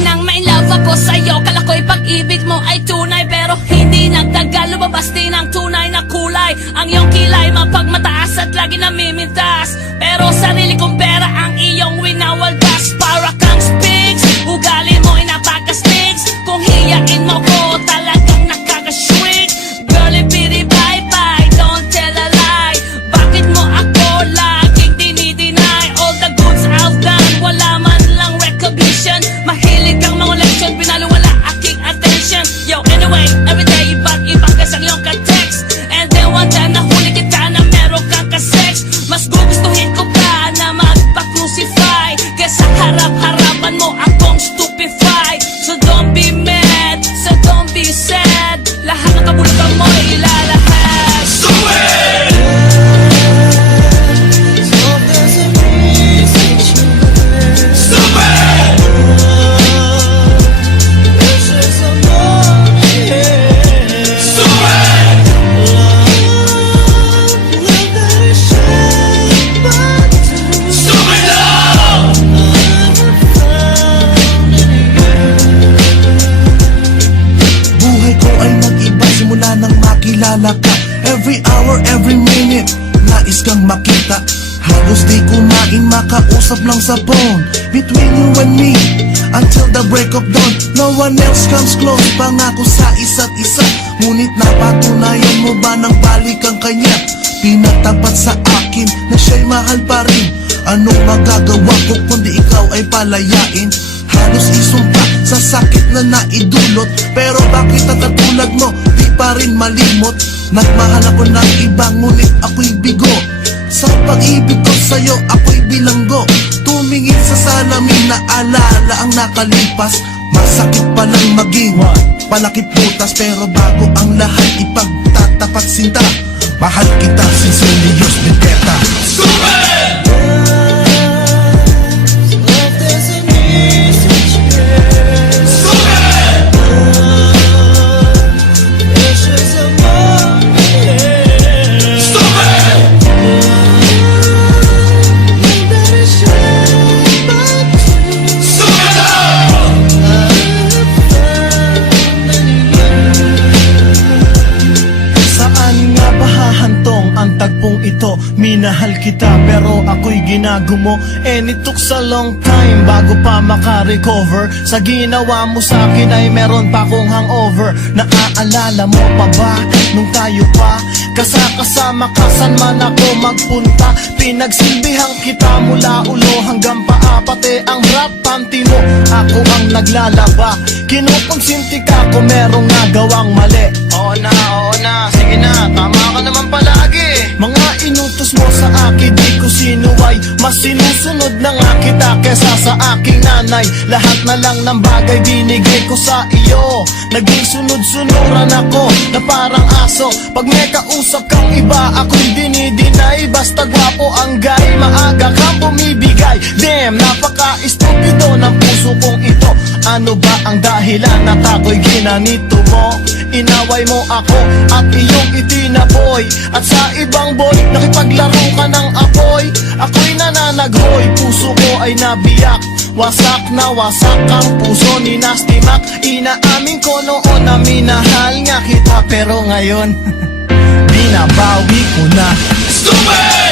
Nang may love ako sa'yo, kala ko'y pag-ibig mo ay tunay, pero hindi nagtagal, lumabas din ang tunay na kulay. Ang iyong kilay mapagmataas at lagi namimintas, pero sarili kong pera ang iyong winawaldas. Para kang spigs, ugali mo ay napaka-sticks. Kung hiyain mo ko, talagang nakaka-shrink. Girlie, pity, bye-bye, don't tell a lie. Bakit mo ako laging dinideny? All the goods I've done, wala man lang recognition. Mahilig kang mga leksyon, pinaliwala aking attention. Yo, anyway, everyday, iba't ibang kasang iyong ka-text. And then one day, nahuli kita na meron kang ka-sex. Mas gugustuhin ko pa na magpa-crucify kesa harap-harapan mo akong stupefy. So don't be mad, so don't be sad. Lahat ng kabulutan mo ilalahad. Stupid! Stupid! Stupid love! Buhay ko ay nag-iba simula nang makilala ka. Every hour, every minute, nais kang makita. Halos di kumain, makausap lang sa phone. Between you and me, until the break of dawn. No one else comes close, pangako sa isa't isa. Ngunit napatunayan mo ba nang balik ang kanya? Pinatapat sa akin na siya'y mahal pa rin. Anong magagawa ko kundi ikaw ay palayain? Halos isumpa sa sakit na naidulot, pero bakit ang katulad mo di pa rin malimot? Nagmahal ako ng iba ngunit ako'y bigo. Sa pag-ibig ko sa'yo ako'y bilanggo. Tumingin sa salamin na alala ang nakalipas. Masakit palang maging palakip butas, pero bago ang lahat ipagtatapat sinta. Mahal kita sincerely, Diyos Bendetta. Stupid! Ang tagpong ito, minahal kita pero ako'y ginagumo. And it took a long time bago pa makarecover. Sa ginawa mo sa akin ay meron pa akong hangover. Naaalala mo pa ba nung tayo pa kasama ka saan man ako magpunta? Pinagsilbihan kita mula ulo hanggang paa, pati ang rap panty mo ako ang naglalaba. Kinukonsinti ka kung merong nagawang mali. Oo na, sige na, tama ka naman palagi. Mga inutos mo sa akin, di ko sinuway. Mas sinusunod na nga kita kesa sa aking nanay. Lahat na lang ng bagay binigay ko sa iyo. Naging sunod-sunuran ako na parang aso. Pag may kausap kang iba, ako'y dinidinay. Basta gwapo ang guy, maaga kang bumibigay. Damn, napaka-estupido ng puso kong ito. Ano ba ang dahilan at ako'y ginanito mo? Inaway mo ako at iyong itinaboy. At sa ibang boy, nakipaglaro ka ng apoy. Ako'y nananaghoy, puso ko ay nabiyak. Wasak na wasak ang puso ni Nasty Mac. Inaamin ko noon na minahal nga kita, pero ngayon binabawi ko na. Stupid!